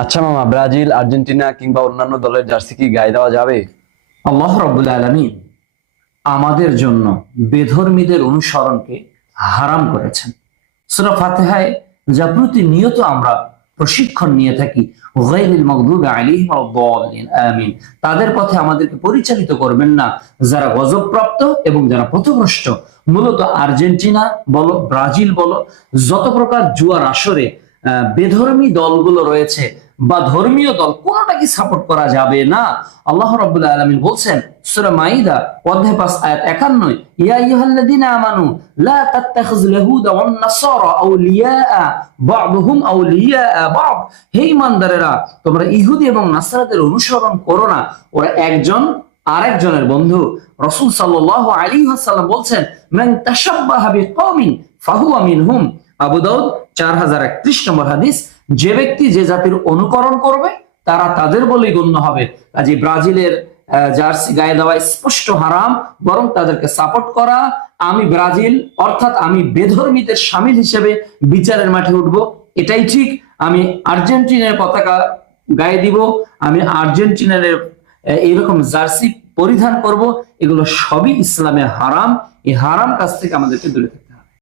আচ্ছা মামা, Brazil, Argentina কিংবা অন্যান্য দলের জার্সি কি গায়ে দেওয়া যাবে? আল্লাহ রাব্বুল আলামিন আমাদের জন্য বেধর্মীদের অনুসরণকে হারাম করেছেন। সূরা ফাতিহায় যা প্রতিনিয়ত আমরা প্রশিক্ষণ নিয়ে থাকি, গায়রিল মাগদুবি আলাইহিম ওয়াদ-দাল্লিন আমিন, তাদের পথে আমাদেরকে পরিচালিত করবেন না যারা গজবপ্রাপ্ত এবং যারা পথভ্রষ্ট। মূলত আর্জেন্টিনা বলো, ব্রাজিল বলো, যত প্রকার জুয়ার আসরে বেধর্মী দলগুলো রয়েছে বা ধর্মীয় দল, কোনোটাকে সাপোর্ট করা যাবে না। আল্লাহ রাব্বুল আলামিন বলছেন সূরা মাইদা অধ্যায় 5 আয়াত 51, ইয়া আইয়ুহাল্লাযীনা আমানু লা তাত্তাখিযুল ইয়াহুদা ওয়ান নাসারা আউলিয়া বা'দুহুম আউলিয়া বা'দ, হে ঈমানদারেরা, তোমরা ইহুদি এবং নাসারাদের অনুসরণ করো না, ওরা একজন আরেকজনের বন্ধু। রাসূল সাল্লাল্লাহু আলাইহি ওয়াসাল্লাম বলছেন, মান তাশাব্বাহা বিকওমিন ফাহুয়া মিনহুম। আবু দাউদ 4031 নম্বর হাদিস। যে ব্যক্তি যে জাতির অনুকরণ করবে তারা তাদের বলেই গণ্য হবে। কাজে ব্রাজিলের জার্সি গায়ে দেওয়া স্পষ্ট হারাম, বরং তাদেরকে সাপোর্ট করা। আমি ব্রাজিল অর্থাৎ আমি বেধর্মীদের শামিল হিসেবে বিচারের মাঠে উঠব, এটাই ঠিক। আমি আর্জেন্টিনার পতাকা গায়ে দিব, আমি আর্জেন্টিনার এইরকম জার্সি পরিধান করব, এগুলো সবই ইসলামে হারাম। এই হারাম কাজ থেকে আমাদেরকে দূরে থাকতে হবে।